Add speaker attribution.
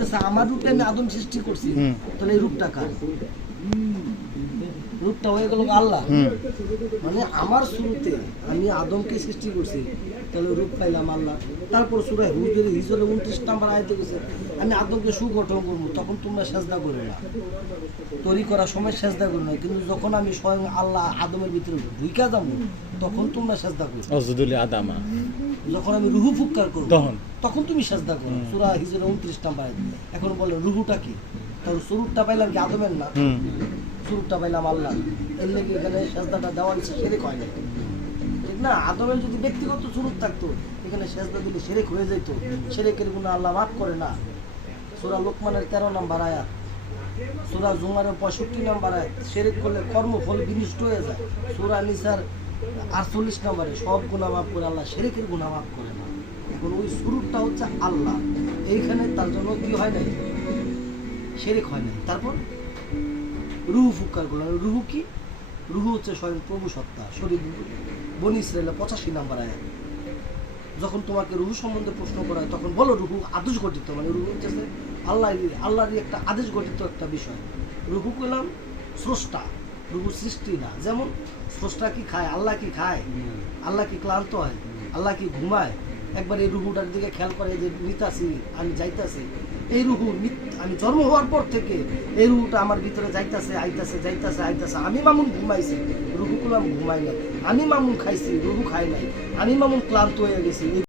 Speaker 1: বলতেছে আমার রূপে আমি আদম সৃষ্টি করছি। তাহলে এই রূপটা কার? রূপটা হয়ে গেল আল্লাহ। মানে আমার শুরুতে আমি আদমকে সৃষ্টি করছি তাহলে রূপ পাইলাম আল্লাহ। তারপর সুরায় হুজুর হিজরে উনত্রিশ নাম্বার আয়তে গেছে আমি আদমকে সুগঠন করব তখন তোমরা সেজদা করবে না। তৈরি করার সময় সেজদা করবে না। কিন্তু যখন আমি স্বয়ং আল্লাহ আদমের ভিতরে ঢুইকা যাব তখন তোমরা সেজদা করবে
Speaker 2: অজদুল আদামা।
Speaker 1: যখন আমি রুহু ফুৎকার করব
Speaker 2: তখন?
Speaker 1: তখন তুমি সেজদা করো। সুরা হিজরে উনত্রিশ নাম্বার এখন বলে রুহুটা কি? তাহলে শুরুটা পাইলাম কি আদমের না? শুরুটা পাইলাম আল্লাহ এর লেগে এখানে সেজদাটা দেওয়া হয়েছে সেরেক হয় না ঠিক না? আদমের যদি ব্যক্তিগত শুরু থাকতো এখানে সেজদা দিলে সেরেক হয়ে যেত। সেরেকের গুণ আল্লাহ মাফ করে না। সুরা লোকমানের তেরো নাম্বার আয়াত। সুরা জুমারের পঁয়ষট্টি নম্বর আয়াত। সেরেক করলে কর্মফল বিনিষ্ট হয়ে যায়। সুরা নিসার আটচল্লিশ নাম্বারে সব গুণা মাফ করে আল্লাহ সেরেকের গুণা মাফ করে না। এখন ওই শুরুটা হচ্ছে আল্লাহ। এইখানে তার জন্য কি হয় নাই? সেরেক হয় নাই। তারপর রুহু ফুৎকার করলাম রুহু কি? রুহু হচ্ছে স্বয়ং প্রভু সত্তা শরীর বনি ইসরায়েলের পঁচাশি নাম্বার আয়াত। যখন তোমাকে রুহু সম্বন্ধে প্রশ্ন করা হয় তখন বলো রুহু আদেশ গঠিত মানে রুহু হচ্ছে আল্লাহ আল্লাহরই একটা আদেশ গঠিত একটা বিষয়। রুহু কইলাম স্রষ্টা। রুহু সৃষ্টি না। যেমন স্রষ্টা কি খায়? আল্লাহ কি খায়? আল্লাহ কি ক্লান্ত হয়? আল্লাহ কি ঘুমায়? একবার এই রুহুটার দিকে খেয়াল করে যে নিতাছি আমি যাইতাছি। এই রুহু আমি জন্ম হওয়ার পর থেকে এই রুহুটা আমার ভিতরে যাইতাছে আইতাসে যাইতাসে আইতাছে। আমি মামুন ঘুমাইছি রুহু কুলাম ঘুমাই নাই। আমি মামুন খাইছি, রুহু খাই নাই। আমি মামুন ক্লান্ত হয়ে গেছি।